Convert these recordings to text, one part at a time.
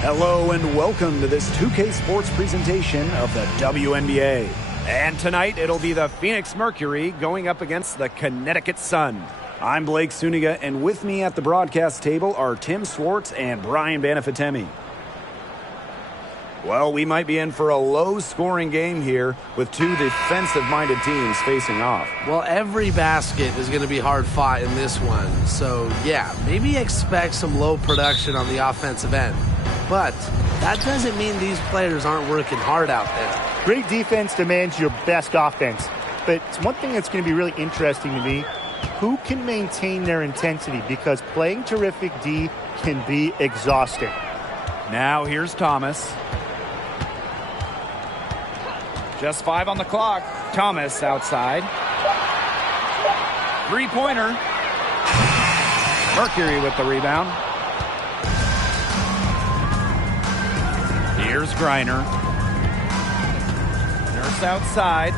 Hello and welcome to this 2K Sports presentation of the WNBA. And tonight it'll be the Phoenix Mercury going up against the Connecticut Sun. I'm Blake Suniga, and with me at the broadcast table are Tim Swartz and Brian Banafitemi. Well, we might be in for a low-scoring game here with two defensive-minded teams facing off. Well, every basket is going to be hard-fought in this one. So, yeah, maybe expect some low production on the offensive end. But that doesn't mean these players aren't working hard out there. Great defense demands your best offense. But it's one thing that's going to be really interesting to me, who can maintain their intensity? Because playing terrific D can be exhausting. Now here's Thomas. Just 5 on the clock. Thomas outside. Three-pointer. Mercury with the rebound. Here's Griner. Nurse outside.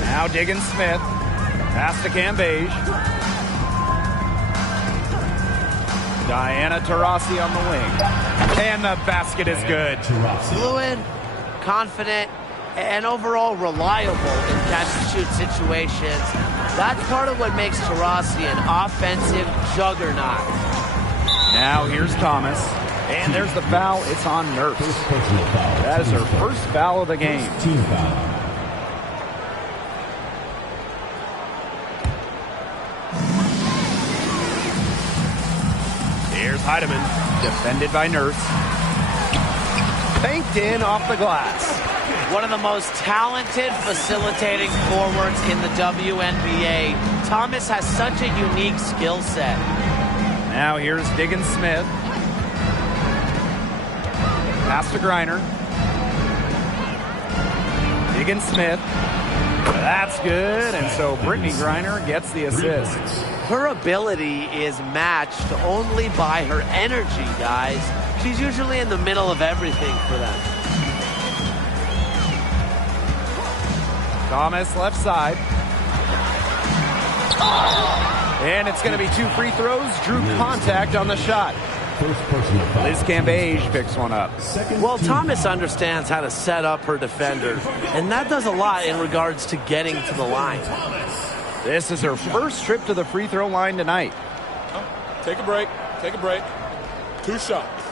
Now Diggins-Smith. Pass to Cambage. Diana Taurasi on the wing. And the basket is good. Fluid, confident, and overall reliable in catch-and-shoot situations. That's part of what makes Taurasi an offensive juggernaut. Now here's Thomas. And there's the foul. It's on Nurse. That is her first foul of the game. Team foul. Here's Heidemann, defended by Nurse. Banked in off the glass. One of the most talented facilitating forwards in the WNBA. Thomas has such a unique skill set. Now here's Diggins-Smith. Pass to Griner. Diggins-Smith. That's good, and so Brittany Griner gets the assist. Her ability is matched only by her energy, guys. She's usually in the middle of everything for them. Thomas left side. And it's going to be 2 free throws. Drew contact on the shot. Liz Cambage picks one up. Well, Thomas understands how to set up her defender, and that does a lot in regards to getting to the line. This is her first trip to the free throw line tonight. Take a break. Take a break. 2 shots.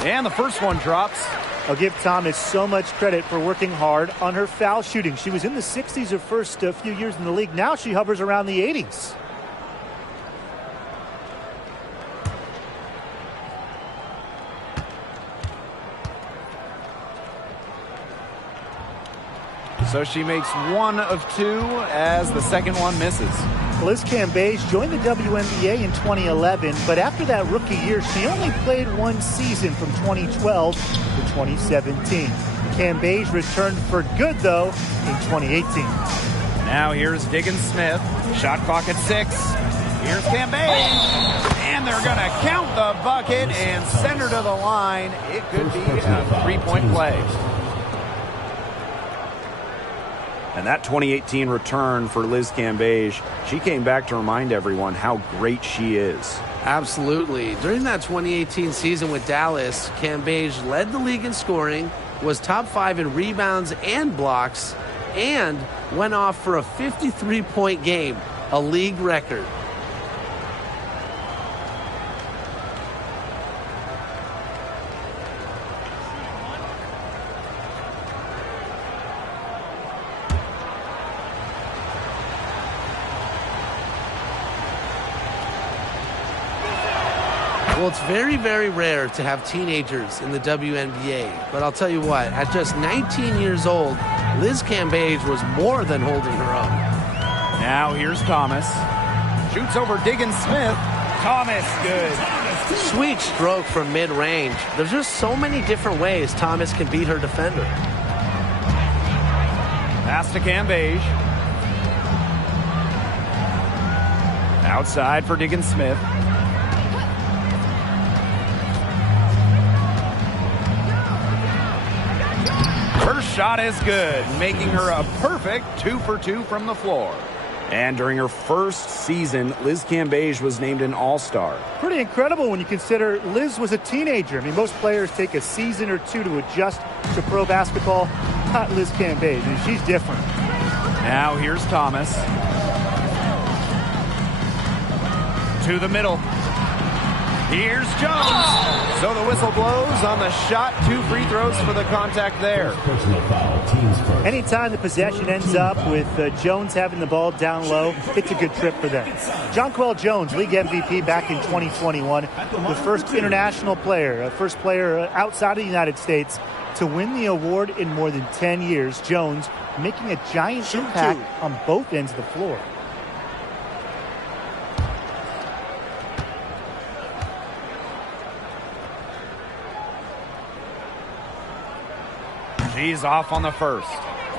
And the first one drops. I'll give Thomas so much credit for working hard on her foul shooting. She was in the 60s her first few years in the league. Now she hovers around the 80s. So she makes 1 of 2 as the second one misses. Liz Cambage joined the WNBA in 2011, but after that rookie year, she only played 1 season from 2012 to 2017. Cambage returned for good, though, in 2018. Now here's Diggins-Smith. Shot clock at 6. Here's Cambage. And they're going to count the bucket and send her to the line. It could be a 3-point play. And that 2018 return for Liz Cambage, she came back to remind everyone how great she is. Absolutely. During that 2018 season with Dallas, Cambage led the league in scoring, was top 5 in rebounds and blocks, and went off for a 53-point game, a league record. Well, it's very, very rare to have teenagers in the WNBA. But I'll tell you what, at just 19 years old, Liz Cambage was more than holding her own. Now here's Thomas. Shoots over Diggins-Smith. Thomas, good. Sweet stroke from mid-range. There's just so many different ways Thomas can beat her defender. Pass to Cambage. Outside for Diggins-Smith. shot is good, making her a perfect 2 for 2 from the floor. And during her first season, Liz Cambage was named an All-Star. Pretty incredible when you consider Liz was a teenager. I mean, most players take a season or two to adjust to pro basketball. Not Liz Cambage, and she's different. Now here's Thomas. To the middle. Here's Jones. So the whistle blows on the shot. 2 free throws for the contact there. Anytime the possession ends up with Jones having the ball down low, it's a good trip for them. Jonquel Jones, league MVP back in 2021. The first international player, first player outside of the United States to win the award in more than 10 years. Jones making a giant impact on both ends of the floor. She's off on the first.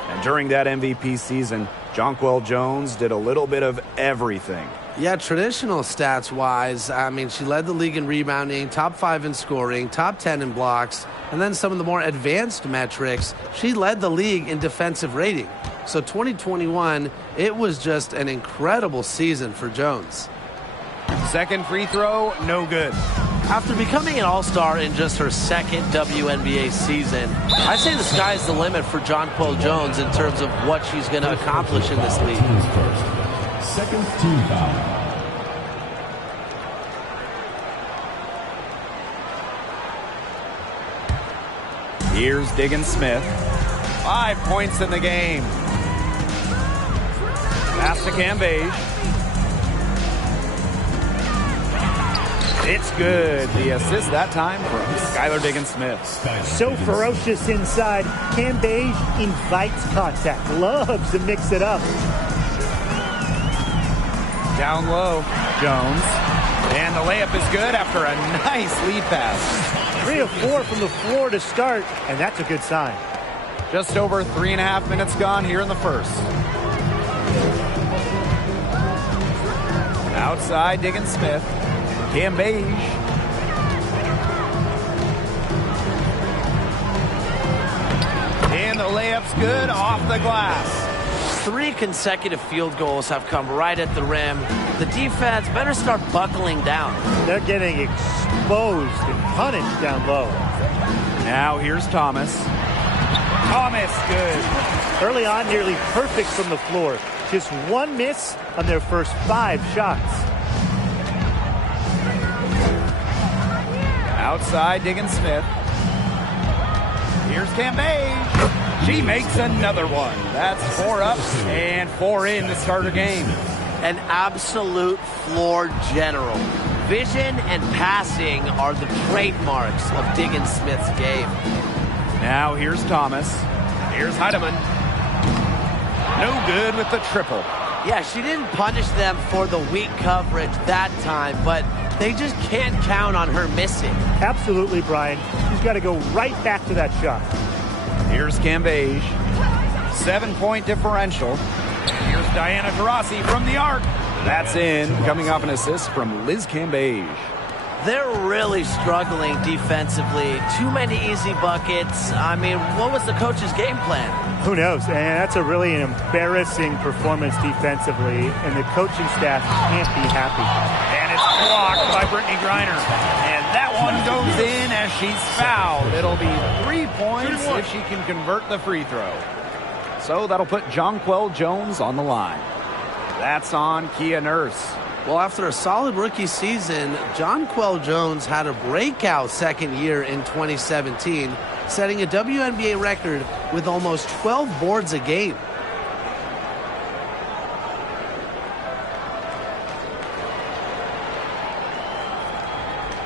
And during that MVP season, Jonquel Jones did a little bit of everything. Yeah, traditional stats-wise, I mean, she led the league in rebounding, top 5 in scoring, top 10 in blocks, and then some of the more advanced metrics, she led the league in defensive rating. So 2021, it was just an incredible season for Jones. Second free throw, no good. After becoming an All-Star in just her second WNBA season, I'd say the sky's the limit for Jonquel Jones in terms of what she's going to accomplish in this league. Second team foul. Here's Diggin Smith. 5 points in the game. Pass to Cambage. It's good. The assist that time from Skylar Diggin Smith. So ferocious inside. Cambage invites contact. Loves to mix it up. Down low, Jones. And the layup is good after a nice lead pass. 3 of 4 from the floor to start, and that's a good sign. Just over 3.5 minutes gone here in the first. Outside, Diggin Smith. Cambage. And the layup's good off the glass. 3 consecutive field goals have come right at the rim. The defense better start buckling down. They're getting exposed and punished down low. Now here's Thomas. Thomas, good. Early on, nearly perfect from the floor. Just 1 miss on their first 5 shots. Outside, Diggin Smith. Here's Cambage. She makes another one. That's 4 up and 4 in to start her game. An absolute floor general. Vision and passing are the trademarks of Diggin Smith's game. Now here's Thomas. Here's Heidemann. No good with the triple. Yeah, she didn't punish them for the weak coverage that time, but they just can't count on her missing. Absolutely, Brian. She's got to go right back to that shot. Here's Cambage. 7-point differential. Here's Diana Taurasi from the arc. That's in, coming off an assist from Liz Cambage. They're really struggling defensively. Too many easy buckets. I mean, what was the coach's game plan? Who knows? And that's a really embarrassing performance defensively, and the coaching staff can't be happy. And it's blocked by Brittany Griner. And that one goes in as she's fouled. It'll be 3 points if she can convert the free throw. So that'll put Jonquel Jones on the line. That's on Kia Nurse. Well, after a solid rookie season, Jonquel Jones had a breakout second year in 2017, setting a WNBA record with almost 12 boards a game.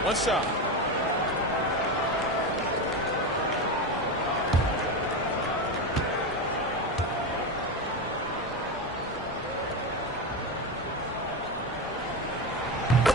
One shot.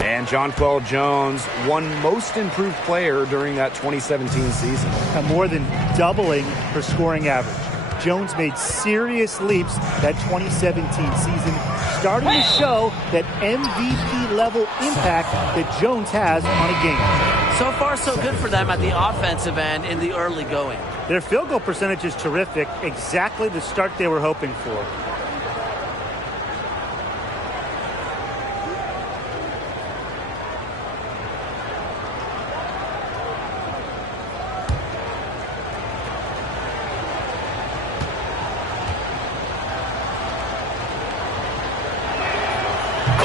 And Jonquel Jones won Most Improved Player during that 2017 season. And more than doubling her scoring average. Jones made serious leaps that 2017 season, starting to show that MVP-level impact that Jones has on a game. So far, so good for them at the offensive end in the early going. Their field goal percentage is terrific, exactly the start they were hoping for.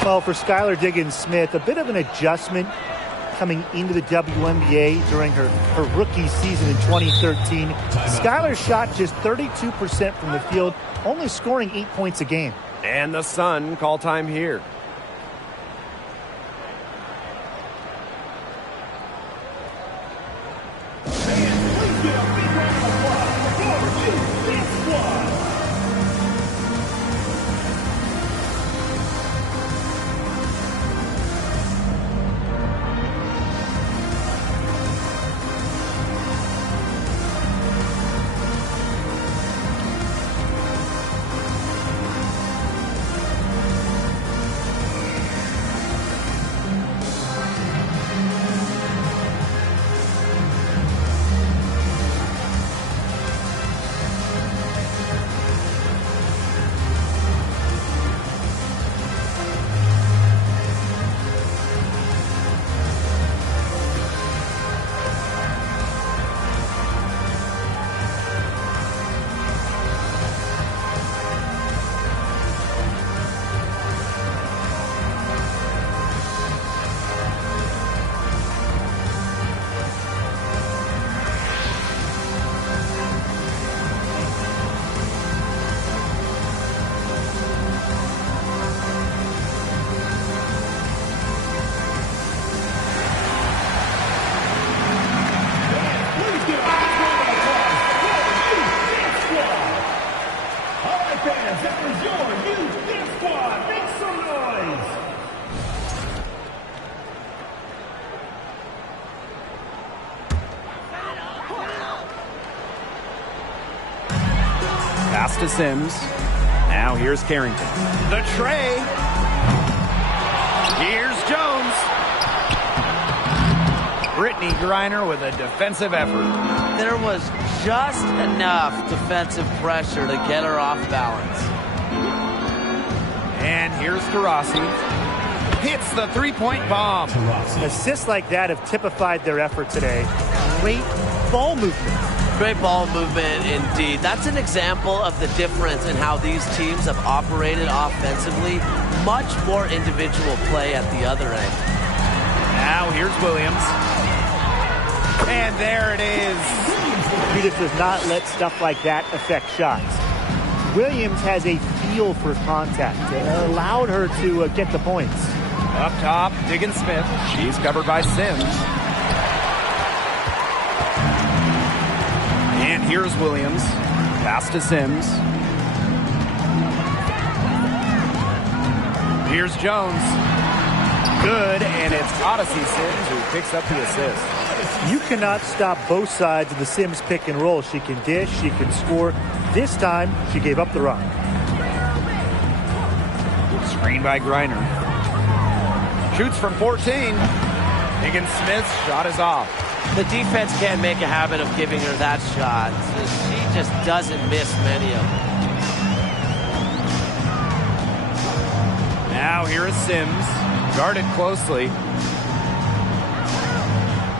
Well, for Skylar Diggins-Smith, a bit of an adjustment coming into the WNBA during her rookie season in 2013. Skylar shot just 32% from the field, only scoring 8 points a game. And the Sun call time here. Pass to Sims. Now here's Carrington. The tray. Here's Jones. Brittany Griner with a defensive effort. There was just enough defensive pressure to get her off balance. And here's Taurasi. Hits the three-point bomb. Assists like that have typified their effort today. Great ball movement. Great ball movement indeed. That's an example of the difference in how these teams have operated offensively. Much more individual play at the other end. Now here's Williams. And there it is. He just does not let stuff like that affect shots. Williams has a feel for contact. It allowed her to get the points. Up top, Diggins-Smith. She's covered by Sims. And here's Williams. Pass to Sims. Here's Jones. Good, and it's Odyssey Sims who picks up the assist. You cannot stop both sides of the Sims pick and roll. She can dish, she can score. This time, she gave up the rock. Screen by Griner. Shoots from 14. Diggins-Smith's shot is off. The defense can't make a habit of giving her that shot. She just doesn't miss many of them. Now here is Sims. Guarded closely.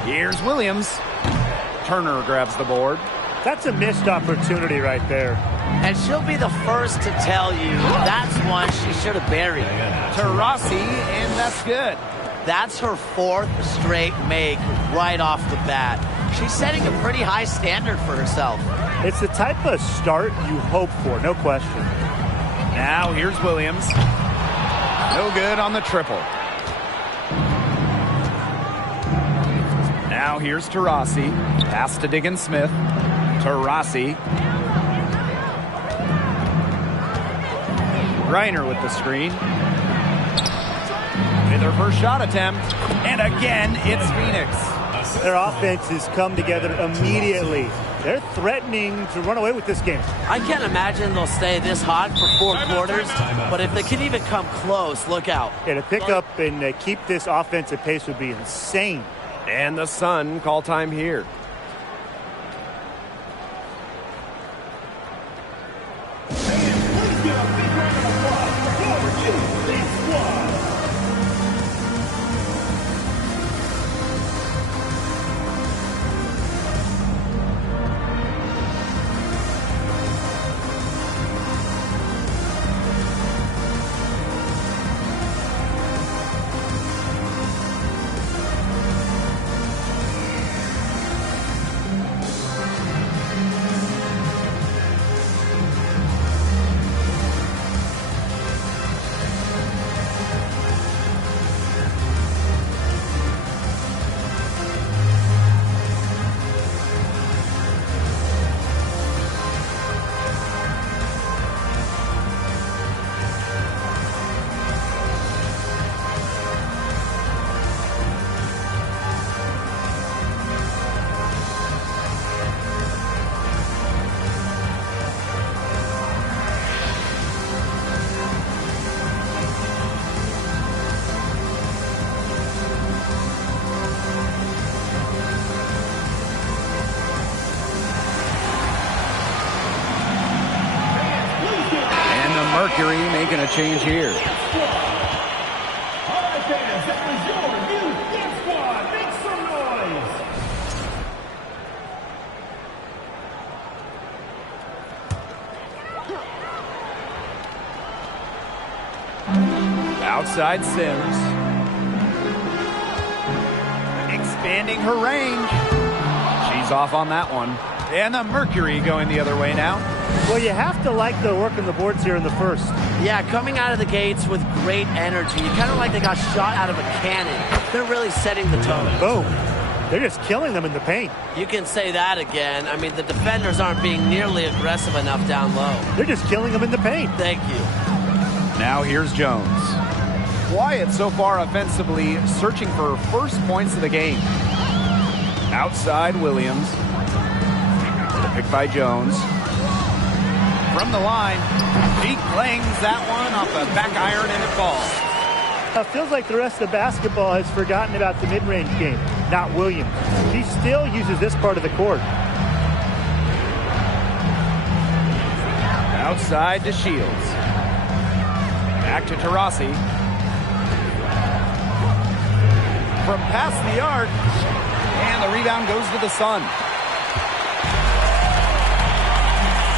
Here's Williams. Turner grabs the board. That's a missed opportunity right there. And she'll be the first to tell you that's one she should have buried. Taurasi, and that's good. That's her fourth straight make right off the bat. She's setting a pretty high standard for herself. It's the type of start you hope for, no question. Now here's Williams. No good on the triple. Now here's Taurasi. Pass to Diggins-Smith. Taurasi. Griner with the screen. With her first shot attempt. And again, it's Phoenix. Their offense has come together immediately. They're threatening to run away with this game. I can't imagine they'll stay this hot for 4 quarters, but if they can even come close, look out. Yeah, to pick up and keep this offensive pace would be insane. And the Sun call time here. Mercury making a change here. All right, fans, that was your youth dance squad. Make some noise. Outside Sims. Expanding her range. She's off on that one. And the Mercury going the other way now. Well, you have to like the work on the boards here in the first. Yeah, coming out of the gates with great energy. Kind of like they got shot out of a cannon. They're really setting the tone. Boom. They're just killing them in the paint. You can say that again. I mean, the defenders aren't being nearly aggressive enough down low. They're just killing them in the paint. Thank you. Now here's Jones. Quiet so far offensively, searching for first points of the game. Outside Williams. The pick by Jones. From the line, she clangs that one off the back iron and it falls. It feels like the rest of basketball has forgotten about the mid-range game, not Williams. He still uses this part of the court. Outside to Shields. Back to Taurasi. From past the arc, and the rebound goes to the Sun.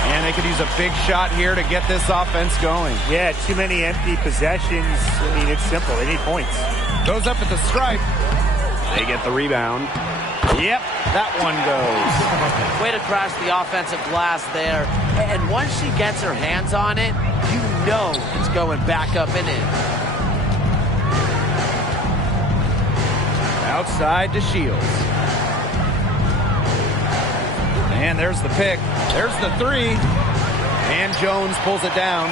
And they could use a big shot here to get this offense going. Yeah, too many empty possessions. I mean, it's simple. They need points. Goes up at the stripe. They get the rebound. Yep, that one goes. Way to crash the offensive glass there. And once she gets her hands on it, you know it's going back up and in. Outside to Shields. And there's the pick. There's the three. And Jones pulls it down.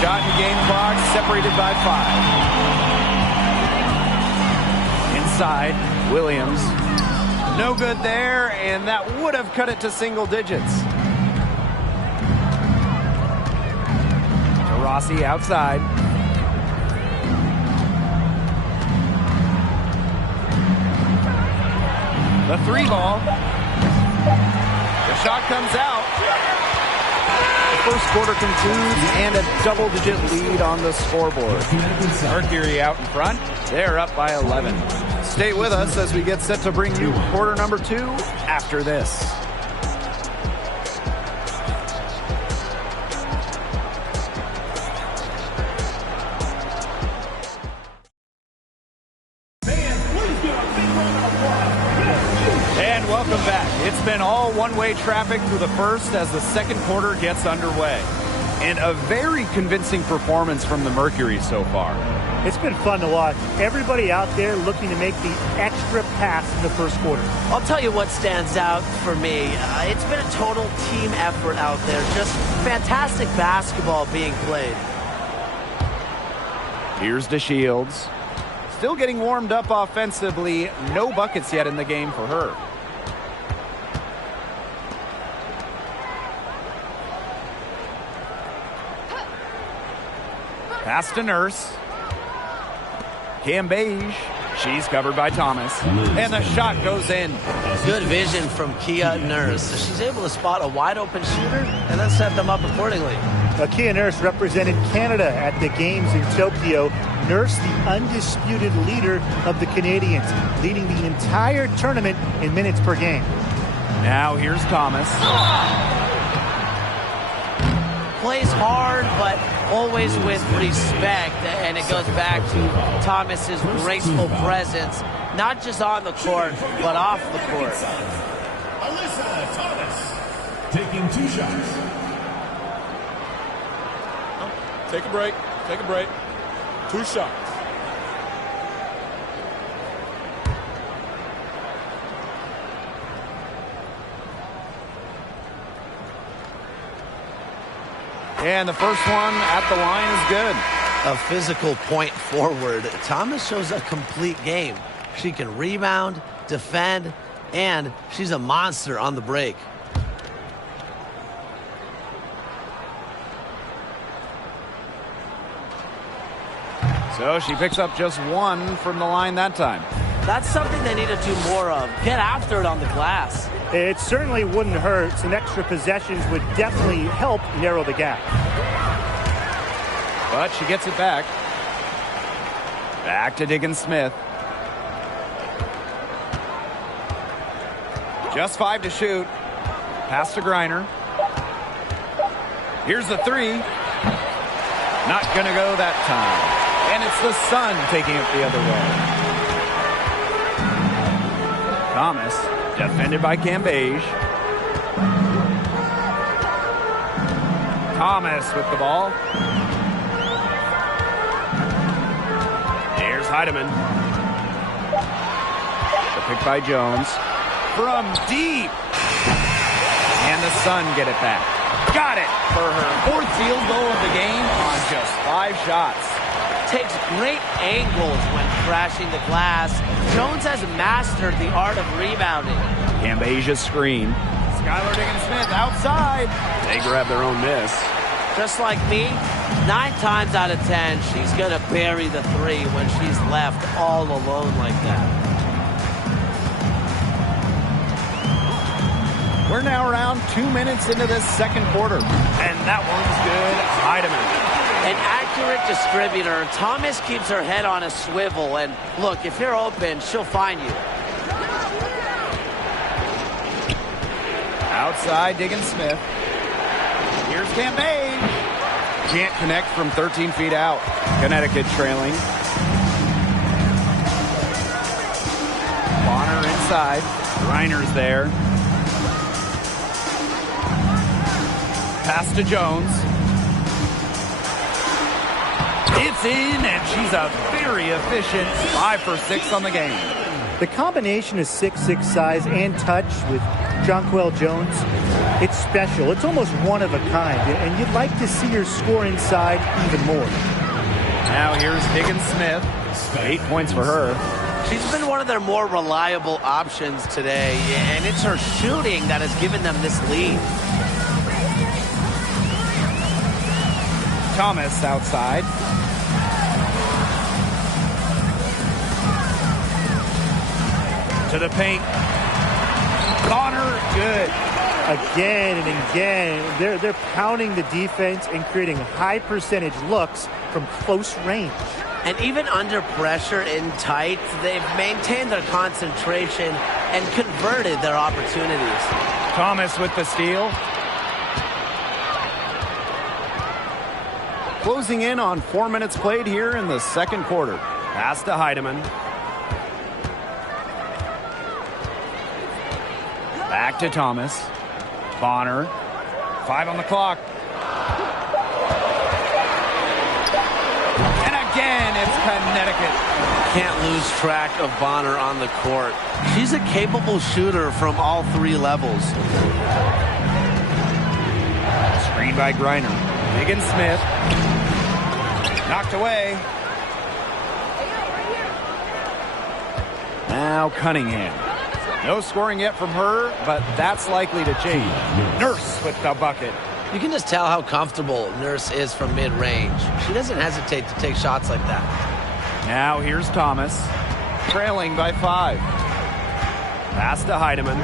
Shot and game clock separated by 5. Inside, Williams. No good there, and that would have cut it to single digits. Taurasi outside. The three ball. The shot comes out. The first quarter concludes and a double-digit lead on the scoreboard. Mercury out in front. They're up by 11. Stay with us as we get set to bring you quarter number 2 after this. And welcome back. It's been all one-way traffic through the first as the second quarter gets underway. And a very convincing performance from the Mercury so far. It's been fun to watch. Everybody out there looking to make the extra pass in the first quarter. I'll tell you what stands out for me. It's been a total team effort out there. Just fantastic basketball being played. Here's to Shields. Still getting warmed up offensively. No buckets yet in the game for her. Pass to Nurse. Cam Beige. She's covered by Thomas. And the shot goes in. Good vision from Kia Nurse. She's able to spot a wide open shooter and then set them up accordingly. Kia Nurse represented Canada at the games in Tokyo. Nurse, the undisputed leader of the Canadians, leading the entire tournament in minutes per game. Now here's Thomas. Plays hard, but always with respect, and it goes back to Thomas's graceful presence, not just on the court, but off the court. Alyssa Thomas taking 2 shots. Take a break. Take a break. 2 shots. And the first one at the line is good. A physical point forward. Thomas shows a complete game. She can rebound, defend, and she's a monster on the break. So she picks up just 1 from the line that time. That's something they need to do more of. Get after it on the glass. It certainly wouldn't hurt. Some extra possessions would definitely help narrow the gap. but she gets it back. Back to Diggins-Smith. Just 5 to shoot. Pass to Griner. Here's the three. Not going to go that time. And it's the Sun taking it the other way. Thomas, defended by Cambage. Thomas with the ball. Here's Heidemann. The pick by Jones. From deep. And the Sun get it back. Got it for her 4th field goal of the game on just 5 shots. Takes great angles when crashing the glass. Jones has mastered the art of rebounding. Cambasia screen. Skylar Diggins-Smith outside. They grab their own miss. Just like me, 9 times out of 10, she's going to bury the 3 when she's left all alone like that. We're now around 2 minutes into this second quarter. And that one's good. Heidemann. An accurate distributor. Thomas keeps her head on a swivel. And look, if you're open, she'll find you. Outside, Diggins-Smith. Here's Cambage. Can't connect from 13 feet out. Connecticut trailing. Bonner inside. Reiner's there. Pass to Jones. It's in, and she's a very efficient 5 for 6 on the game. The combination of 6'6" size and touch with Jonquel Jones, it's special. It's almost one of a kind, and you'd like to see her score inside even more. Now here's Diggins-Smith. 8 points for her. She's been one of their more reliable options today, and it's her shooting that has given them this lead. Thomas outside. To the paint. Bonner, good. Again and again, they're pounding the defense and creating high percentage looks from close range. And even under pressure in tight, they've maintained their concentration and converted their opportunities. Thomas with the steal. Closing in on 4 minutes played here in the second quarter. Pass to Heidemann. Back to Thomas. Bonner. 5 on the clock. And again, it's Connecticut. Can't lose track of Bonner on the court. She's a capable shooter from all 3 levels. Screen by Griner. Diggins-Smith. Knocked away. Now Cunningham. No scoring yet from her, but that's likely to change. Nurse with the bucket. You can just tell how comfortable Nurse is from mid-range. She doesn't hesitate to take shots like that. Now here's Thomas, trailing by 5. Pass to Heidemann.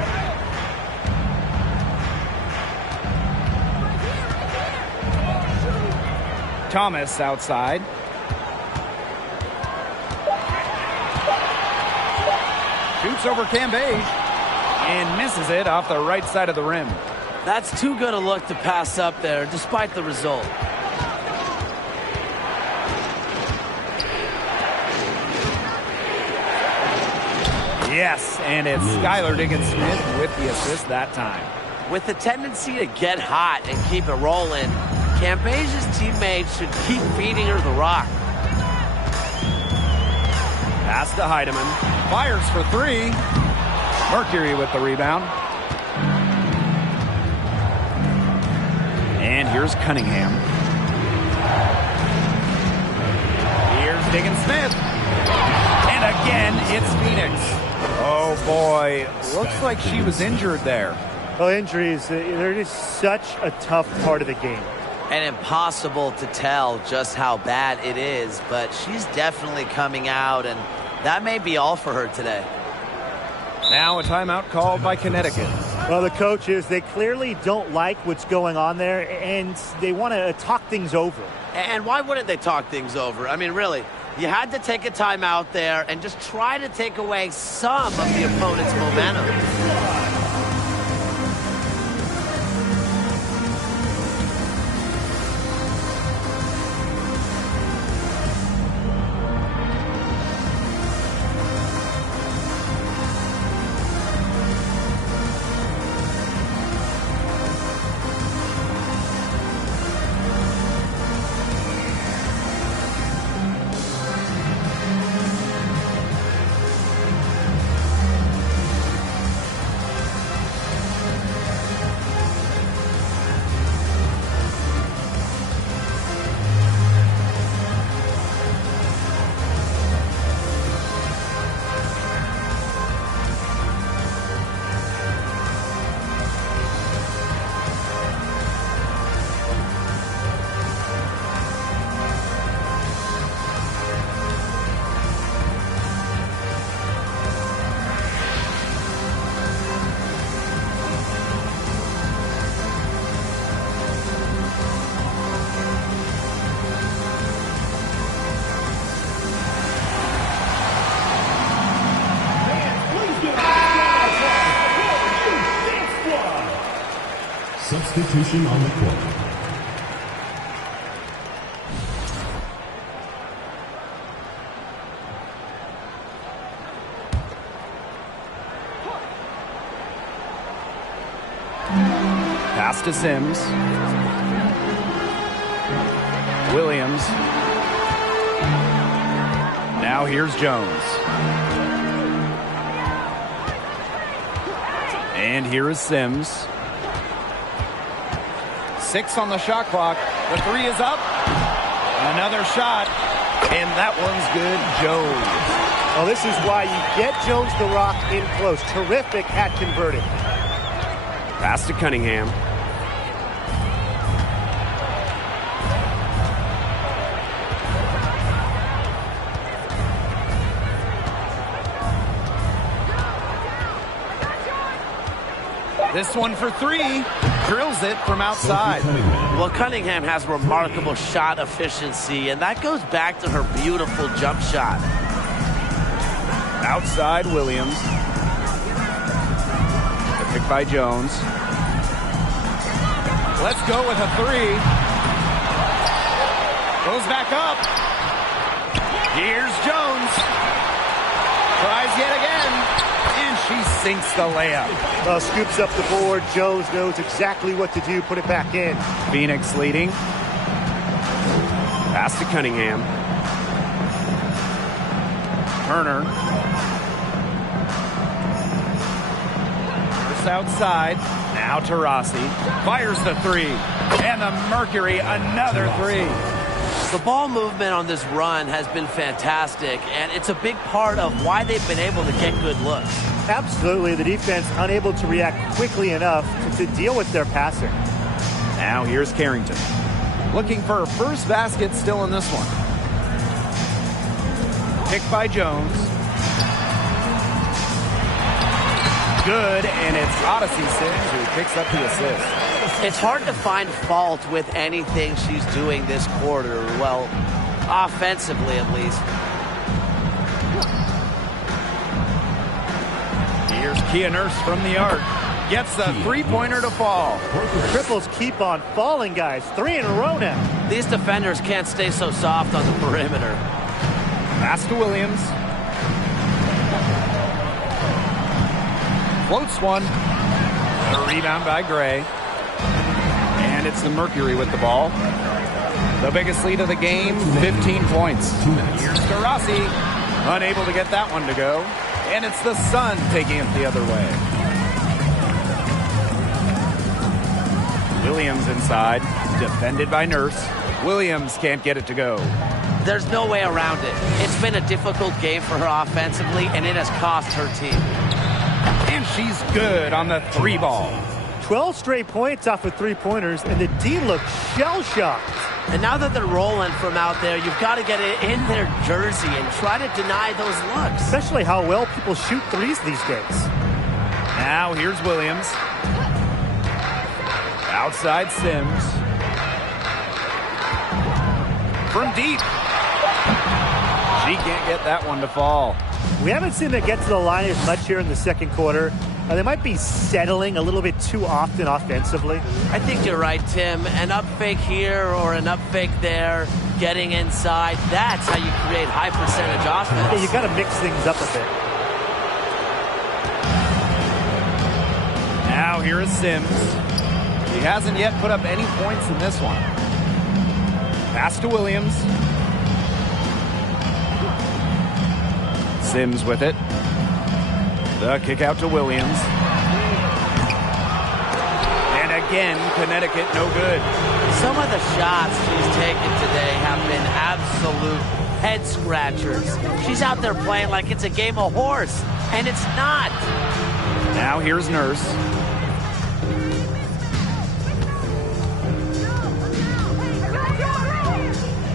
Thomas outside. Shoots over Cambage and misses it off the right side of the rim. That's too good a look to pass up there, despite the result. Yes, and it's Skylar Diggins-Smith with the assist that time. With the tendency to get hot and keep it rolling, Cambage's teammates should keep feeding her the rock. Pass to Heidemann. Fires for 3. Mercury with the rebound. And here's Cunningham. Here's Diggins-Smith. And again, it's Phoenix. Oh, boy. Looks like she was injured there. Well, injuries, they're just such a tough part of the game. And impossible to tell just how bad it is, but she's definitely coming out, and that may be all for her today. Now a timeout called by Connecticut. Well, the coaches, they clearly don't like what's going on there, and they want to talk things over. And why wouldn't they talk things over? I mean, really, you had to take a time out there and just try to take away some of the opponent's momentum. Substitution on the court. Pass to Sims. Williams. Now here's Jones. And here is Sims. 6 on the shot clock. The 3 is up. Another shot. And that one's good. Jones. Well, this is why you get Jones the Rock in close. Terrific at converting. Pass to Cunningham. This one for 3. Drills it from outside. Well, Cunningham has remarkable shot efficiency, and that goes back to her beautiful jump shot. Outside Williams. The pick by Jones. Let's go with a 3. Goes back up. Here's Jones. Tries yet again. And she sinks the layup. Scoops up the board. Jones knows exactly what to do. Put it back in. Phoenix leading. Pass to Cunningham. Turner. First outside. Now to Rossi. Fires the 3. And the Mercury, another 3. The ball movement on this run has been fantastic, and it's a big part of why they've been able to get good looks. Absolutely. The defense unable to react quickly enough to deal with their passing. Now here's Carrington. Looking for her first basket still in this one. Picked by Jones. Good, and it's Odyssey Sims who picks up the assist. It's hard to find fault with anything she's doing this quarter. Well, offensively at least. Here's Kia Nurse from the arc. Gets the three-pointer to fall. Triples keep on falling, guys. 3 in a row now. These defenders can't stay so soft on the perimeter. Pass to Williams. Floats one. A rebound by Gray. And it's the Mercury with the ball. The biggest lead of the game, 15 points. Here's to Rossi. Unable to get that one to go. And it's the Sun taking it the other way. Williams inside. Defended by Nurse. Williams can't get it to go. There's no way around it. It's been a difficult game for her offensively, and it has cost her team. And she's good on the 3 ball. 12 straight points off of 3-pointers, and the D looks shell-shocked. And now that they're rolling from out there, you've got to get it in their jersey and try to deny those looks. Especially how well people shoot threes these days. Now here's Williams. Outside Sims. From deep. She can't get that one to fall. We haven't seen them get to the line as much here in the second quarter. They might be settling a little bit too often offensively. I think you're right, Tim. An up fake here or an up fake there, getting inside, that's how you create high percentage offense. Yeah, you got to mix things up a bit. Now here is Sims. He hasn't yet put up any points in this one. Pass to Williams. Sims with it. The kick out to Williams. And again, Connecticut no good. Some of the shots she's taken today have been absolute head scratchers. She's out there playing like it's a game of horse, and it's not. Now here's Nurse.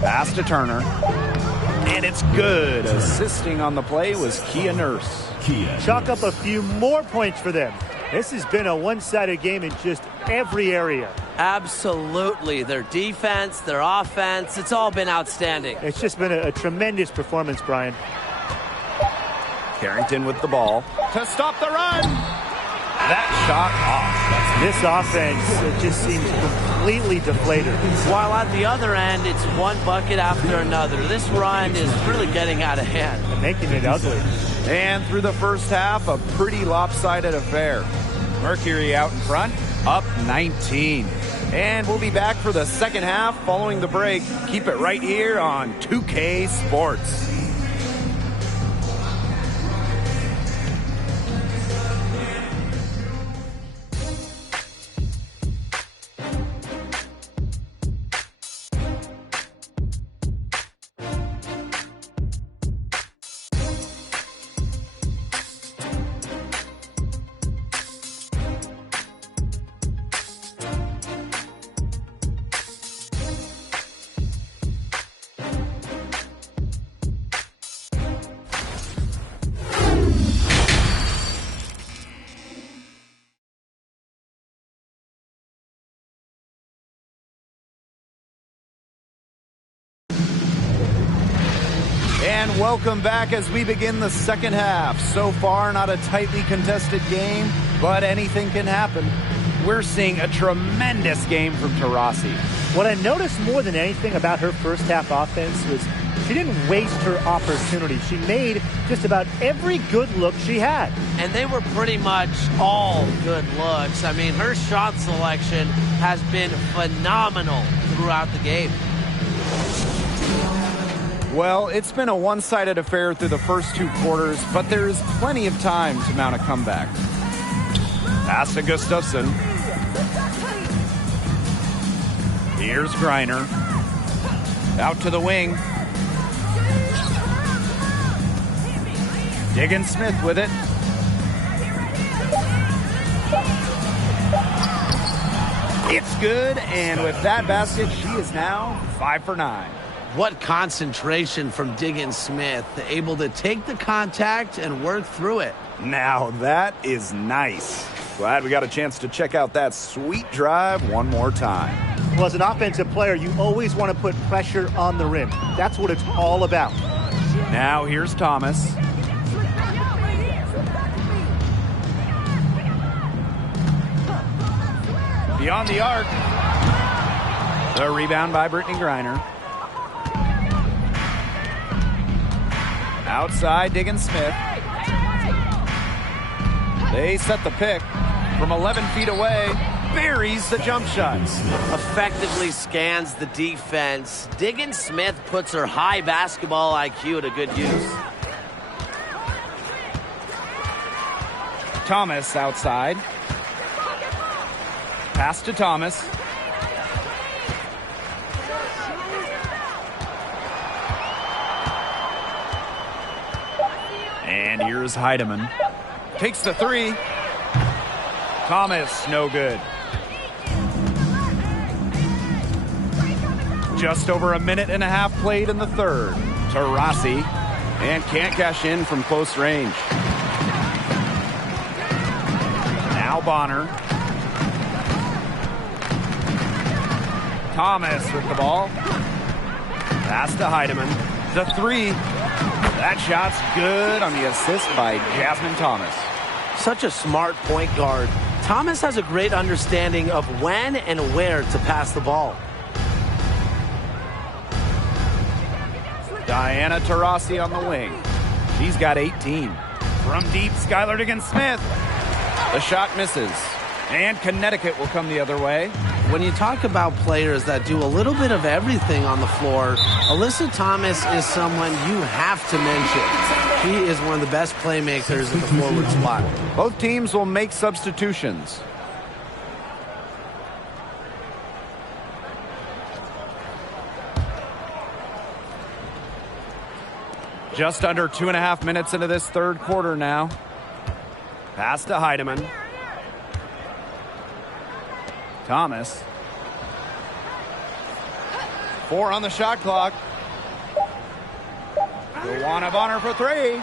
Pass to Turner. And it's good. Assisting on the play was Kia Nurse. Chalk up a few more points for them. This has been a one-sided game in just every area. Absolutely. Their defense, their offense, it's all been outstanding. It's just been a tremendous performance, Brian. Carrington with the ball to stop the run. That shot off. This offense just seems completely deflated. While at the other end, it's one bucket after another. This run is really getting out of hand. And making it ugly. And through the first half, a pretty lopsided affair. Mercury out in front, up 19. And we'll be back for the second half following the break. Keep it right here on 2K Sports. And welcome back as we begin the second half. So far, not a tightly contested game, but anything can happen. We're seeing a tremendous game from Taurasi. What I noticed more than anything about her first half offense was she didn't waste her opportunity. She made just about every good look she had. And they were pretty much all good looks. I mean, her shot selection has been phenomenal throughout the game. Well, it's been a one-sided affair through the first two quarters, but there's plenty of time to mount a comeback. Pass to Gustafson. Here's Griner. Out to the wing. Diggins Smith with it. It's good, and with that basket, she is now 5 for 9. What concentration from Diggins Smith, able to take the contact and work through it. Now that is nice. Glad we got a chance to check out that sweet drive one more time. Well, as an offensive player, you always want to put pressure on the rim. That's what it's all about. Now here's Thomas. Beyond the arc. The rebound by Brittany Griner. Outside, Diggins Smith. They set the pick from 11 feet away. Buries the jump shots. Effectively scans the defense. Diggins Smith puts her high basketball IQ to good use. Thomas outside. Pass to Thomas. And here's Heidemann. Takes the three. Thomas, no good. Just over a minute and a half played in the third. Taurasi, and can't cash in from close range. Now Bonner. Thomas with the ball. Pass to Heidemann. The three. That shot's good on the assist by Jasmine Thomas. Such a smart point guard. Thomas has a great understanding of when and where to pass the ball. Diana Taurasi on the wing. She's got 18. From deep, Skylar Diggins-Smith. The shot misses. And Connecticut will come the other way. When you talk about players that do a little bit of everything on the floor, Alyssa Thomas is someone you have to mention. She is one of the best playmakers in the forward spot. Both teams will make substitutions. Just under 2.5 minutes into this third quarter now. Pass to Heidemann. Thomas. 4 on the shot clock. Joanna Bonner for 3.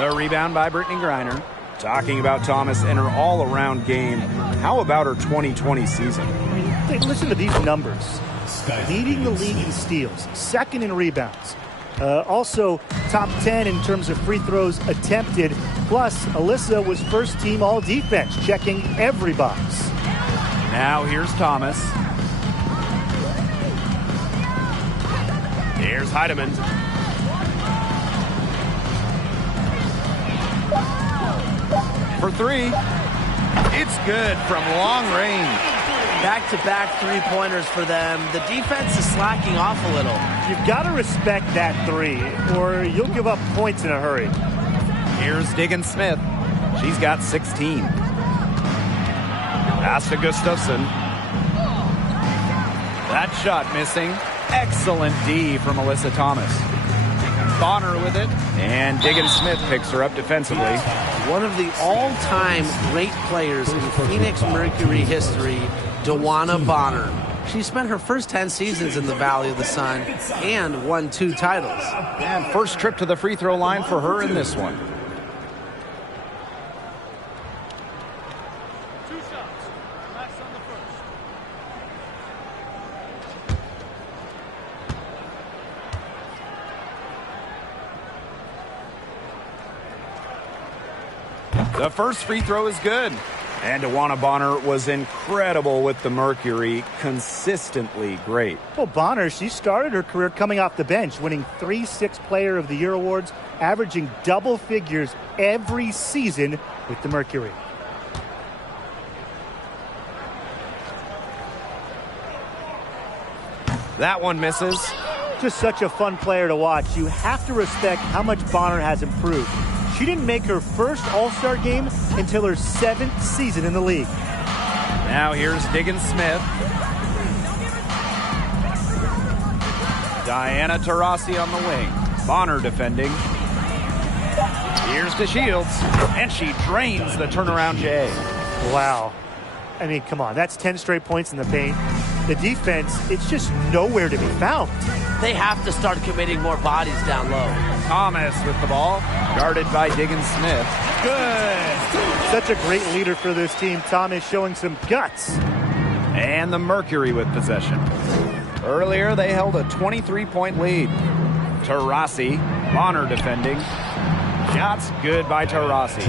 The rebound by Brittany Griner. Talking about Thomas and her all-around game. How about her 2020 season? I mean, listen to these numbers. Leading the league in steals, second in rebounds. Also, top 10 in terms of free throws attempted. Plus, Alyssa was first team all defense, checking every box. Now here's Thomas. Here's Heidemann. For 3. It's good from long range. Back-to-back three-pointers for them. The defense is slacking off a little. You've got to respect that 3, or you'll give up points in a hurry. Here's Diggins-Smith. She's got 16. Pass to Gustafson. That shot missing. Excellent D from Alyssa Thomas. Bonner with it, and Diggins-Smith picks her up defensively. One of the all-time great players in Phoenix Mercury history, DeWanna Bonner. She spent her first 10 seasons in the Valley of the Sun and won 2 titles. And first trip to the free throw line for her in this one. The first free throw is good. And DeWanna Bonner was incredible with the Mercury, consistently great. Well, Bonner, she started her career coming off the bench, winning 3 Sixth Player of the Year awards, averaging double figures every season with the Mercury. That one misses. Just such a fun player to watch. You have to respect how much Bonner has improved. She didn't make her first All-Star game until her 7th season in the league. Now here's Diggins-Smith. Diana Taurasi on the wing. Bonner defending. Here's to Shields. And she drains the turnaround J. Wow. I mean, come on. That's 10 straight points in the paint. The defense, it's just nowhere to be found. They have to start committing more bodies down low. Thomas with the ball, guarded by Diggins-Smith. Good. Such a great leader for this team. Thomas showing some guts. And the Mercury with possession. Earlier, they held a 23-point lead. Taurasi, Bonner defending. Shots good by Taurasi.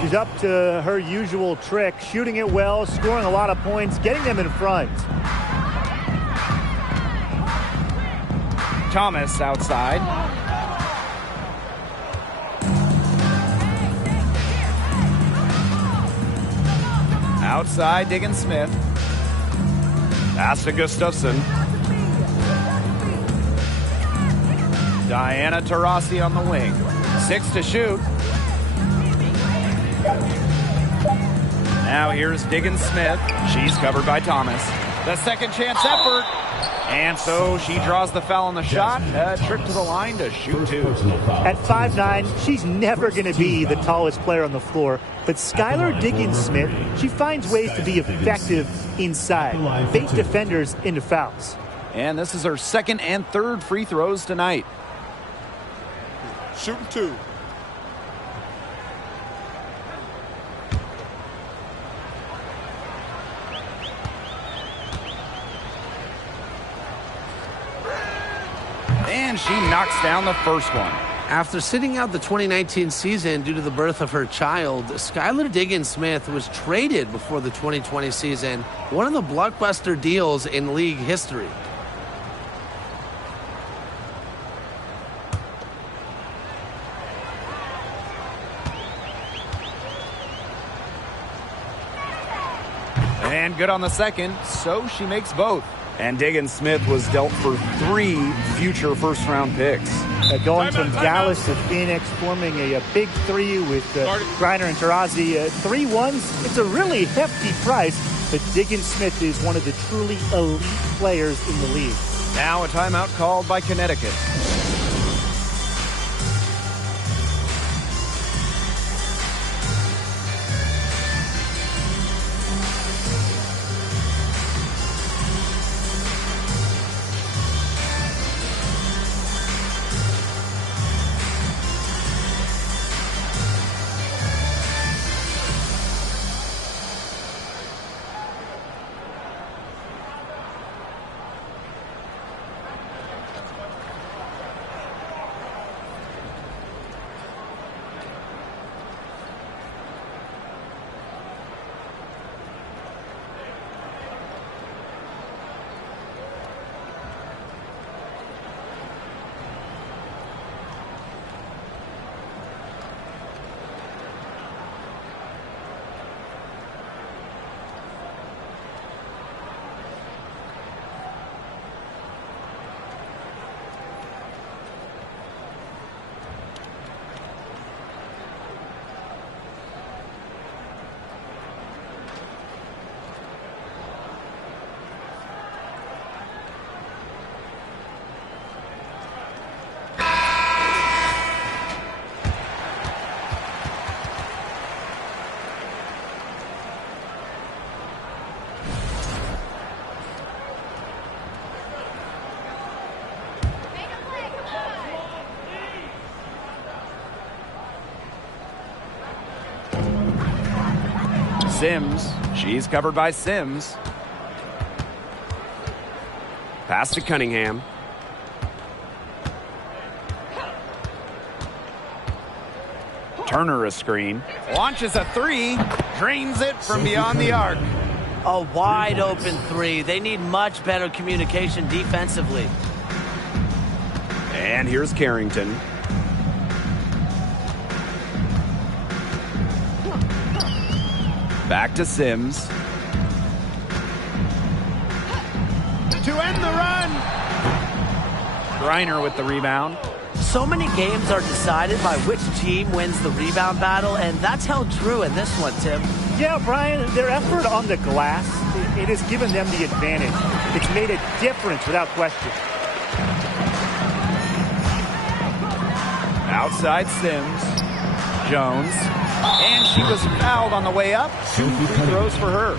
She's up to her usual trick, shooting it well, scoring a lot of points, getting them in front. Thomas outside. Outside, Diggins-Smith. Pass to Gustafson. Diana Taurasi on the wing. 6 to shoot. Now here's Diggins-Smith. She's covered by Thomas. The second chance effort. And so she draws the foul on the shot. A trip to the line to shoot 2. At 5'9", she's never going to be the tallest player on the floor. But Skylar Diggins-Smith, she finds ways to be effective inside. Bait defenders into fouls. And this is her second and third free throws tonight. Shooting 2. And she knocks down the first one. After sitting out the 2019 season due to the birth of her child, Skylar Diggins-Smith was traded before the 2020 season, one of the blockbuster deals in league history. And good on the second, so she makes both. And Diggins-Smith was dealt for 3 future first-round picks. Going from Dallas to Phoenix, forming a big 3 with Griner and Taurasi. 3 ones, it's a really hefty price, but Diggins-Smith is one of the truly elite players in the league. Now a timeout called by Connecticut. Sims. She's covered by Sims. Pass to Cunningham. Turner a screen. Launches a 3. Drains it from beyond the arc. A wide open 3. They need much better communication defensively. And here's Carrington. Back to Sims. To end the run. Griner with the rebound. So many games are decided by which team wins the rebound battle, and that's held true in this one, Tim. Yeah, Brian, their effort on the glass, it has given them the advantage. It's made a difference without question. Outside Sims. Jones. And she was fouled on the way up. 2 free throws for her.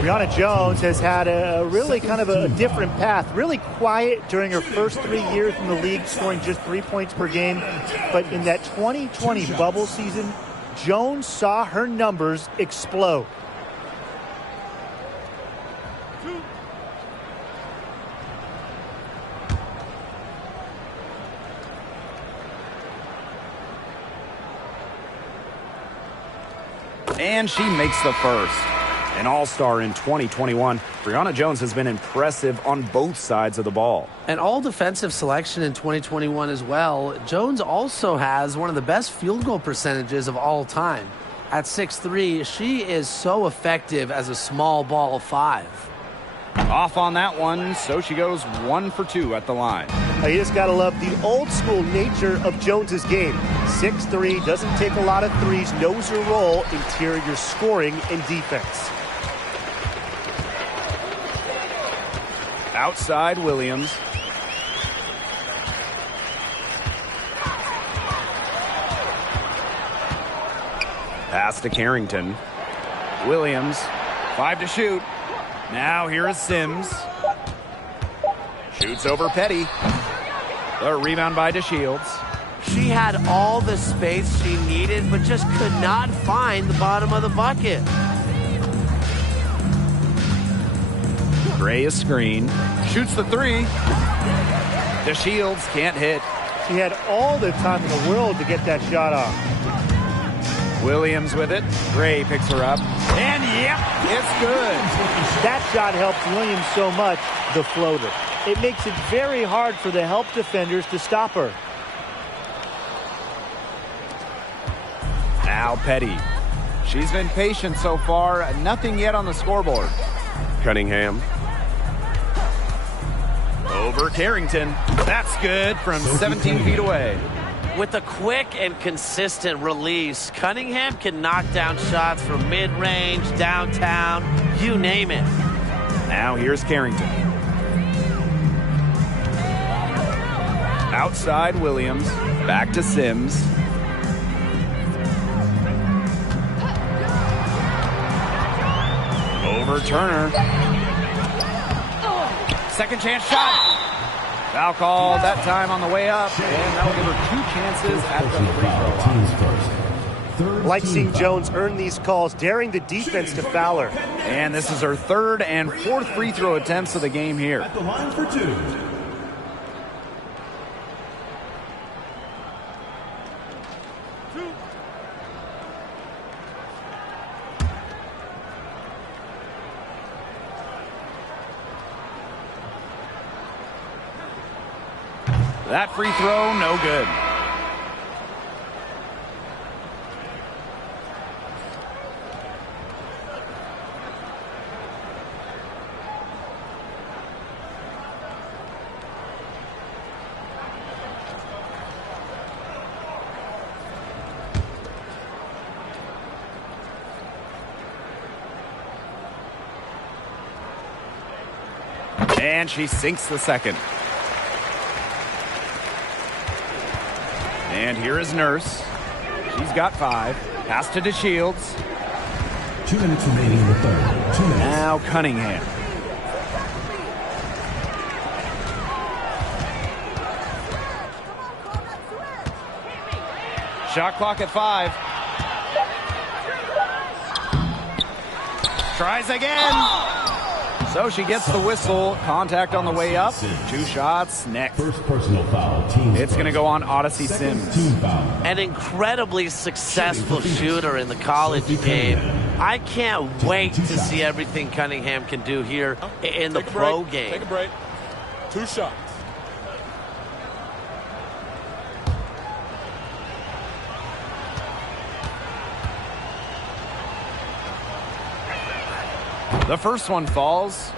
Brianna Jones has had a really kind of a different path. Really quiet during her first 3 years in the league, scoring just 3 points per game. But in that 2020 bubble season, Jones saw her numbers explode. And she makes the first. An all-star in 2021, Brianna Jones has been impressive on both sides of the ball. An all-defensive selection in 2021 as well. Jones also has one of the best field goal percentages of all time. At 6'3", she is so effective as a small ball 5. Off on that one, so she goes 1 for 2 at the line. You just got to love the old-school nature of Jones's game. 6'3", doesn't take a lot of threes, knows her role, interior scoring and defense. Outside Williams. Pass to Carrington. Williams, 5 to shoot. Now here is Sims. Shoots over Petty. The rebound by DeShields. She had all the space she needed, but just could not find the bottom of the bucket. Gray a screen. Shoots the 3. DeShields can't hit. He had all the time in the world to get that shot off. Williams with it. Gray picks her up. And yep, it's good. That shot helps Williams so much, the floater. It makes it very hard for the help defenders to stop her. Now Petty. She's been patient so far. Nothing yet on the scoreboard. Cunningham. Over Carrington. That's good from 17 feet away. With a quick and consistent release, Cunningham can knock down shots from mid-range, downtown, you name it. Now here's Carrington. Outside Williams. Back to Sims. Over Turner. Second chance shot. Foul call that time on the way up, and that'll give her 2 chances at the free throw line. Like seeing Jones earn these calls, daring the defense to foul her. And this is her 3rd and 4th free throw attempts of the game here. At the line for 2. That free throw, no good. And she sinks the second. And here is Nurse. She's got 5. Pass to DeShields. 2 minutes remaining in the third. 2 minutes. Now Cunningham. Shot clock at 5. Tries again. So she gets the whistle. Contact on the way up. 2 shots next. First personal foul. It's going to go on Odyssey Sims. An incredibly successful shooter in the college game. I can't wait to see everything Cunningham can do here in the pro game. Take a break. 2 shots. The first one falls.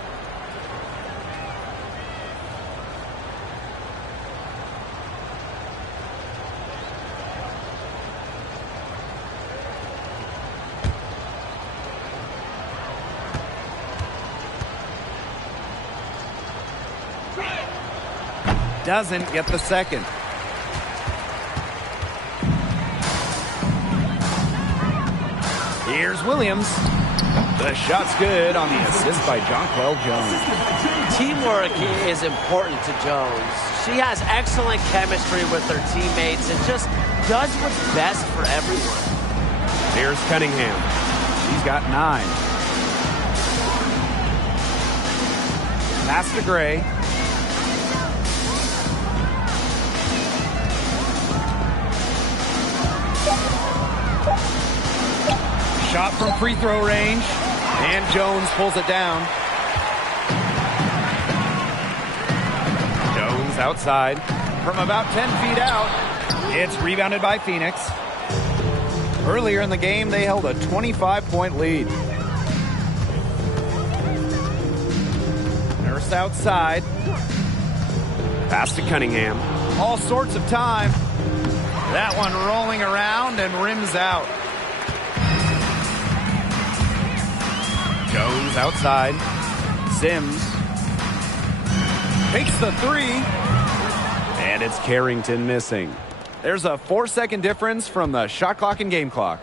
Doesn't get the second. Here's Williams. The shot's good on the assist by Jonquel Jones. Teamwork is important to Jones. She has excellent chemistry with her teammates and just does what's best for everyone. Here's Cunningham. She's got 9. Pass to Gray. Shot from free throw range. And Jones pulls it down. Jones outside. From about 10 feet out. It's rebounded by Phoenix. Earlier in the game, they held a 25-point lead. Nurse outside. Pass to Cunningham. All sorts of time. That one rolling around and rims out. Jones outside. Sims takes the 3. And it's Carrington missing. There's a 4-second difference from the shot clock and game clock.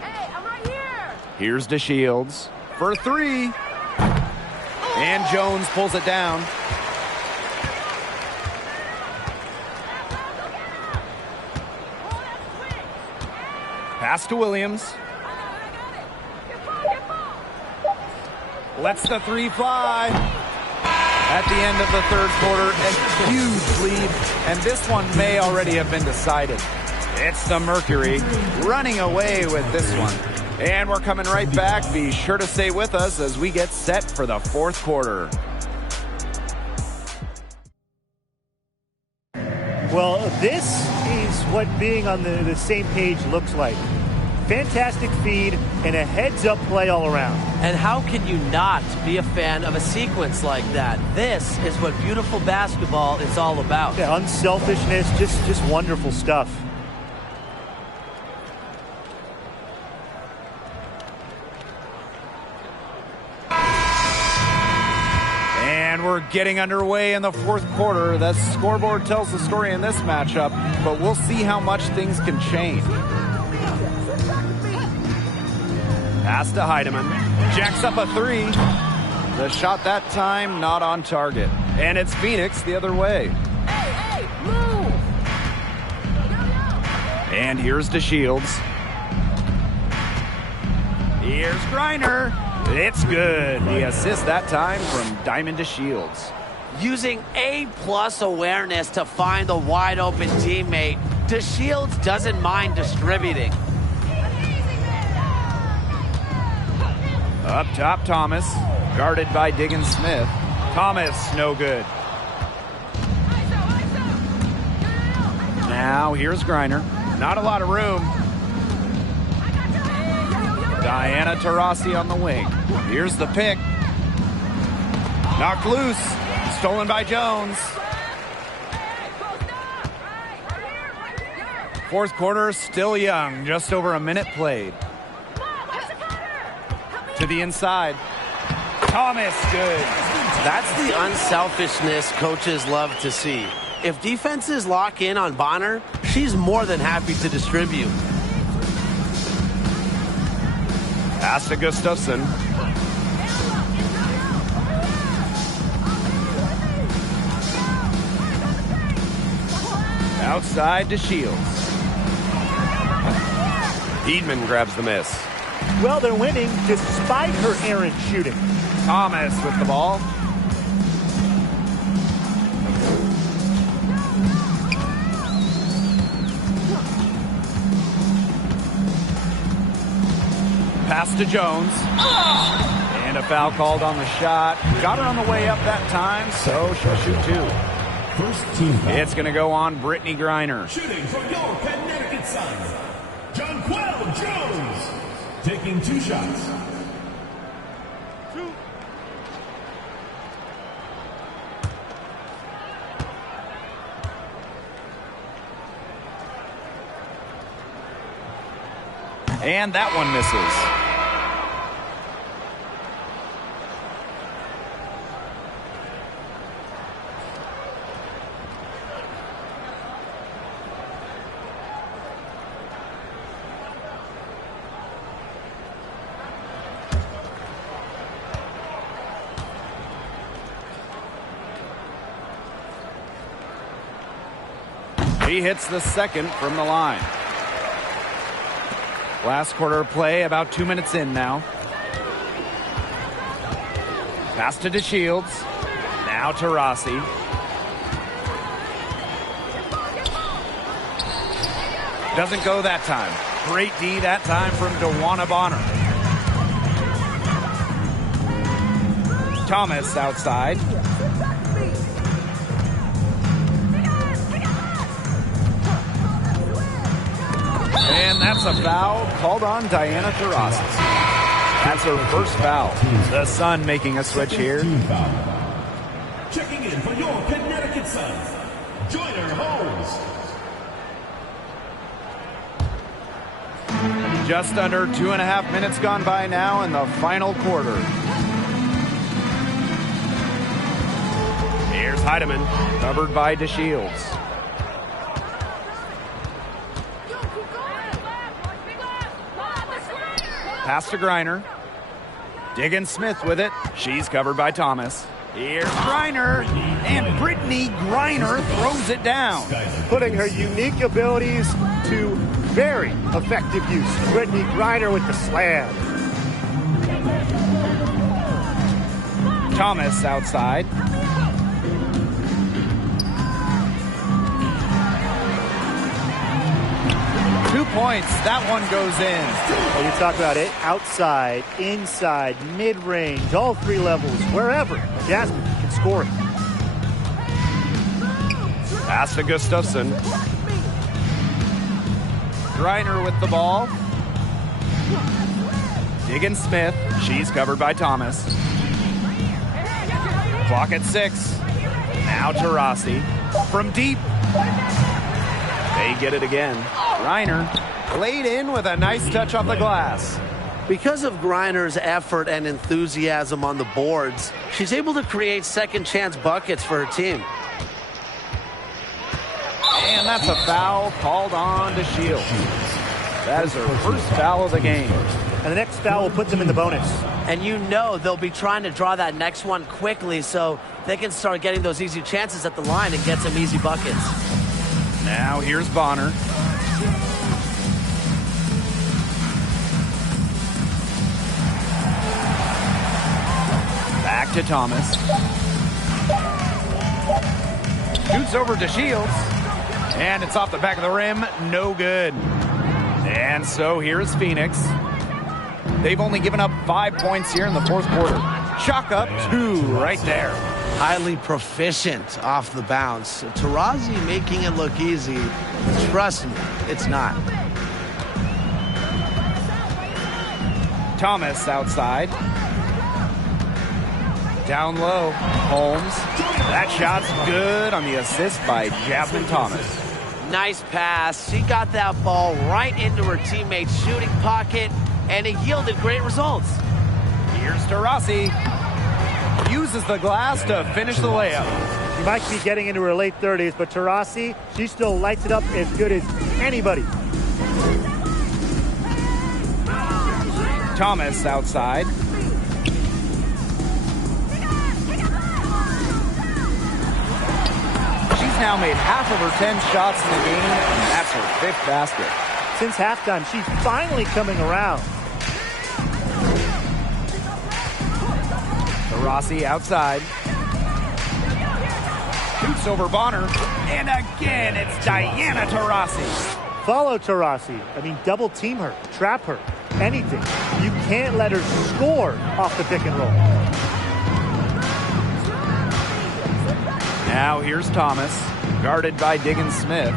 Hey, I'm right here. Here's DeShields for 3. And Jones pulls it down. Pass to Williams. Lets the 3 fly. At the end of the third quarter, a huge lead, and this one may already have been decided. It's the Mercury running away with this one. And we're coming right back. Be sure to stay with us as we get set for the fourth quarter. Well, this is what being on the same page looks like. Fantastic feed and a heads-up play all around. And how can you not be a fan of a sequence like that? This is what beautiful basketball is all about. Yeah, unselfishness, just wonderful stuff. And we're getting underway in the fourth quarter. The scoreboard tells the story in this matchup, but we'll see how much things can change. Pass to Heidemann. Jacks up a three. The shot that time not on target. And it's Phoenix the other way. Hey, move! And here's DeShields. Here's Griner. It's good. The assist that time from Diamond DeShields. Using A+ awareness to find the wide open teammate, DeShields doesn't mind distributing. Up top, Thomas. Guarded by Diggins Smith. Thomas, no good. Now, here's Griner. Not a lot of room. Diana Taurasi on the wing. Here's the pick. Knocked loose. Stolen by Jones. Fourth quarter, still young. Just over a minute played. To the inside. Thomas, good. That's the unselfishness coaches love to see. If defenses lock in on Bonner, she's more than happy to distribute. Pass to Gustafson. Outside to Shields. Edman grabs the miss. Well, they're winning despite her errant shooting. Thomas with the ball. Pass to Jones. And a foul called on the shot. Got her on the way up that time, so she'll shoot two. First team foul. It's going to go on Brittany Griner. Shooting from your Connecticut Sun, Jonquel Jones. Taking 2 shots. And that one misses. He hits the second from the line. Last quarter of play, about 2 minutes in now. Pass to DeShields. Now to Rossi. Doesn't go that time. Great D that time from DeWanna Bonner. Thomas outside. And that's a foul called on Diana Taurasi. That's her first foul. The Sun making a switch here. Checking in for your Connecticut Sun, Joyner Holmes. Just under 2.5 minutes gone by now in the final quarter. Here's Heidemann, covered by DeShields. Pass to Griner. Diggins Smith with it. She's covered by Thomas. Here's Griner. And Brittany Griner throws it down. Putting her unique abilities to very effective use. Brittany Griner with the slam. Thomas outside. 2 points. That one goes in. Well, you talk about it. Outside, inside, mid-range, all three levels, wherever. Jasmine can score it. Pass to Gustafson. Griner with the ball. Diggin Smith. She's covered by Thomas. Clock at 6. Now Taurasi. From deep. They get it again. Griner laid in with a nice touch off the glass. Because of Griner's effort and enthusiasm on the boards, she's able to create second chance buckets for her team. And that's a foul called on to Shields. That is her first foul of the game. And the next foul will put them in the bonus. And you know they'll be trying to draw that next one quickly so they can start getting those easy chances at the line and get some easy buckets. Now here's Bonner. Back to Thomas. Shoots over to Shields. And it's off the back of the rim. No good. And so here's Phoenix. They've only given up 5 points here in the fourth quarter. Chalk up 2 right there. Highly proficient off the bounce. Taurasi making it look easy. Trust me, it's not. Thomas outside. Down low. Holmes. That shot's good on the assist by Jasmine Thomas. Nice pass. She got that ball right into her teammate's shooting pocket, and it yielded great results. Here's Taurasi. Uses the glass to finish the layup. She might be getting into her late 30s, but Taurasi, she still lights it up as good as anybody. Thomas outside. She's now made half of her 10 shots in the game, and that's her 5th basket. Since halftime, she's finally coming around. Taurasi outside. Shoots over Bonner. And again, it's Diana Taurasi. Follow Taurasi. I mean, double team her, trap her, anything. You can't let her score off the pick and roll. Now here's Thomas, guarded by Diggin Smith.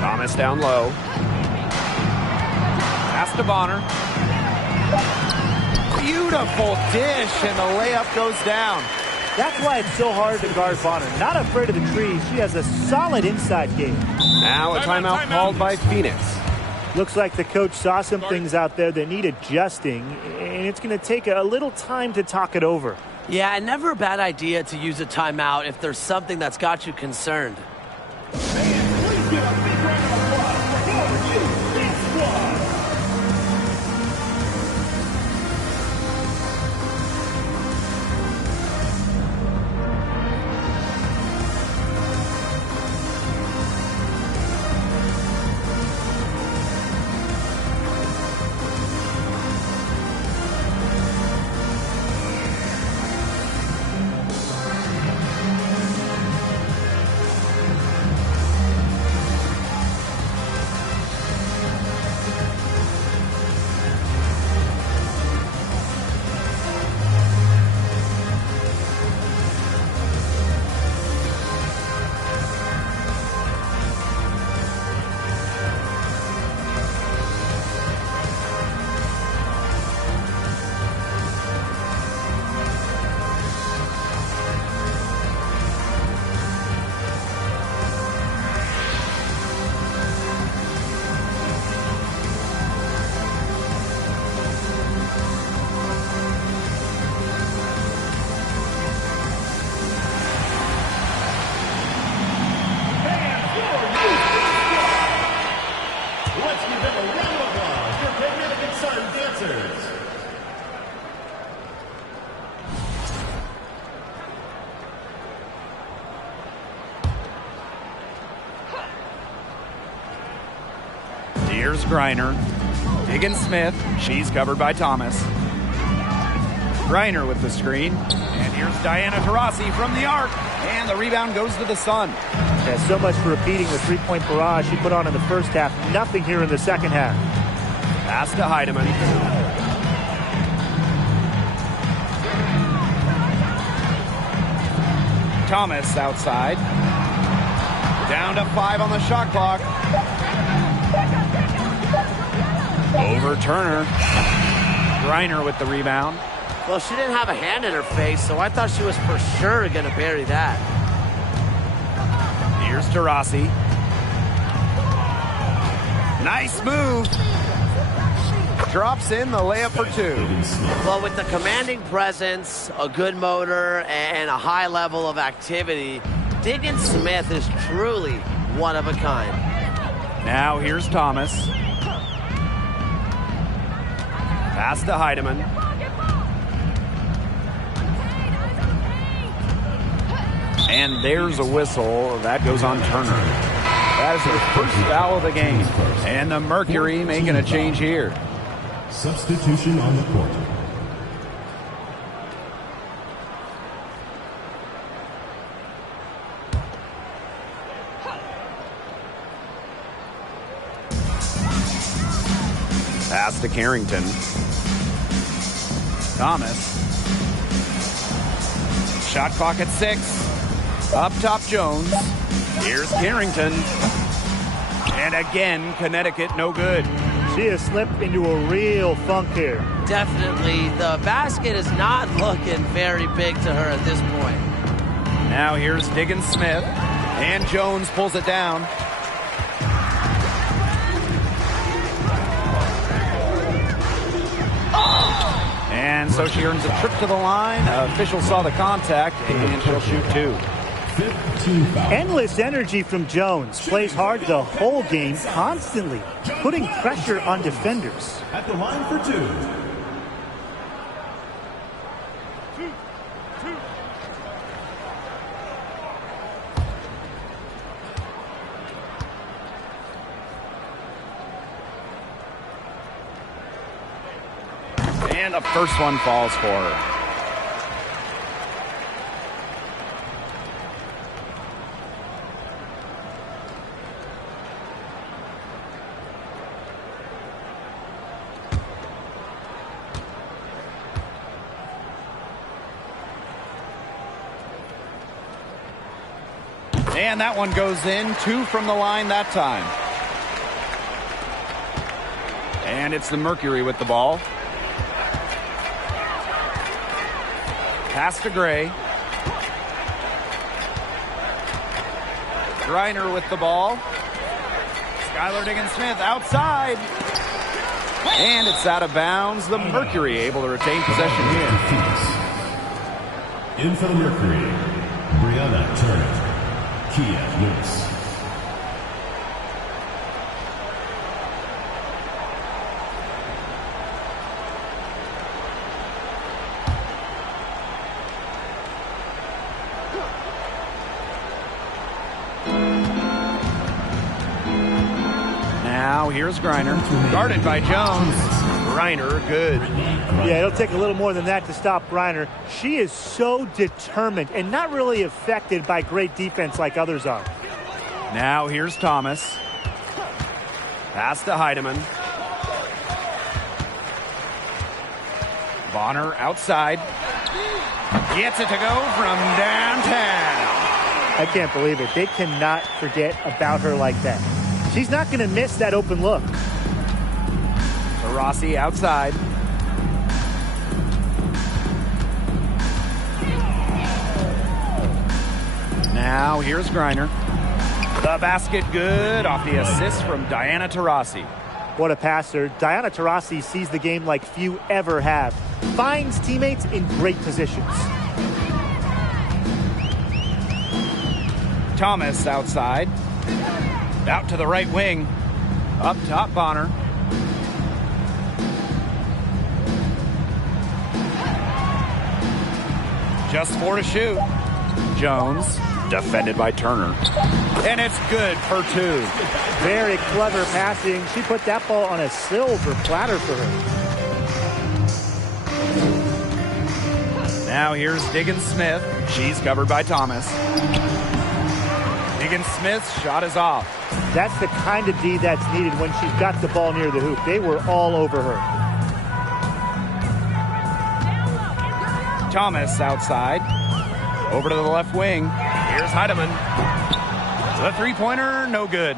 Thomas down low. Pass to Bonner. Beautiful dish, and the layup goes down. That's why it's so hard to guard Bonner. Not afraid of the trees. She has a solid inside game. Now a timeout called by Phoenix. Looks like the coach saw some things out there that need adjusting, and it's going to take a little time to talk it over. Yeah, and never a bad idea to use a timeout if there's something that's got you concerned. Please give a big round of applause for your Big Squad. Here's Griner. Diggin Smith. She's covered by Thomas. Griner with the screen. And here's Diana Taurasi from the arc. And the rebound goes to the Sun. Yeah, so much for repeating the three-point barrage she put on in the first half. Nothing here in the second half. Pass to Heidemann. Thomas outside. Down to 5 on the shot clock. Over Turner. Griner with the rebound. Well, she didn't have a hand in her face, so I thought she was for sure going to bury that. Here's Taurasi. Nice move. Drops in the layup for 2. Well, with the commanding presence, a good motor, and a high level of activity, Diggins Smith is truly one of a kind. Now here's Thomas. Pass to Heidemann. And there's a whistle. That goes on Turner. That is the first foul of the game. And the Mercury making a change here. Substitution on the court. Pass to Carrington. Thomas. Shot clock at 6. Up top Jones. Here's Carrington. And again, Connecticut no good. She has slipped into a real funk here. Definitely. The basket is not looking very big to her at this point. Now here's Diggins Smith. And Jones pulls it down. And so she earns a trip to the line. Official saw the contact, and she'll shoot 2. Endless energy from Jones. Plays hard the whole game, constantly putting pressure on defenders. At the line for 2. And the first one falls for her. And that one goes in. 2 from the line that time. And it's the Mercury with the ball. Pass to Gray. Griner with the ball. Skylar Diggins-Smith outside. And it's out of bounds. The Mercury able to retain possession here. In for the Mercury, Brianna Turner, Kia Lewis. Now here's Griner, guarded by Jones. Griner, good. Yeah, it'll take a little more than that to stop Griner. She is so determined and not really affected by great defense like others are. Now here's Thomas. Pass to Heidemann. Bonner outside. Gets it to go from downtown. I can't believe it. They cannot forget about her like that. She's not going to miss that open look. Rossi outside. Now here's Griner. The basket good off the assist from Diana Taurasi. What a passer. Diana Taurasi sees the game like few ever have. Finds teammates in great positions. Thomas outside. Out to the right wing. Up top, Bonner. Just 4 to shoot. Jones, defended by Turner. And it's good for 2. Very clever passing. She put that ball on a silver platter for her. Now here's Diggins Smith. She's covered by Thomas. Higgins-Smith's shot is off. That's the kind of D that's needed when she's got the ball near the hoop. They were all over her. Thomas outside. Over to the left wing. Here's Heidemann. The three-pointer, no good.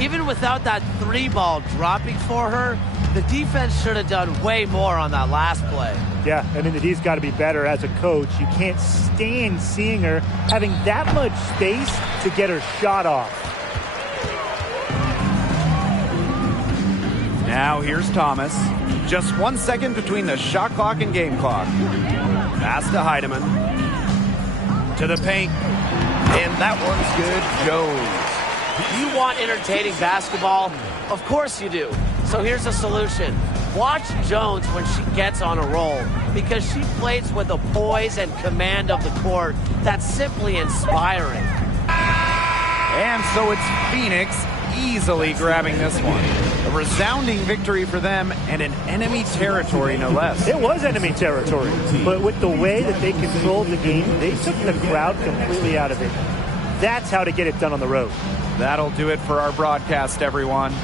Even without that three ball dropping for her, the defense should have done way more on that last play. Yeah, I mean, the D's got to be better as a coach. You can't stand seeing her having that much space to get her shot off. Now here's Thomas. Just 1 second between the shot clock and game clock. Pass to Heidemann. To the paint. And that one's good. Jones. You want entertaining basketball? Of course you do. So here's a solution. Watch Jones when she gets on a roll, because she plays with a poise and command of the court that's simply inspiring. And so it's Phoenix easily grabbing this one. A resounding victory for them and an enemy territory, no less. It was enemy territory, but with the way that they controlled the game, they took the crowd completely out of it. That's how to get it done on the road. That'll do it for our broadcast, everyone.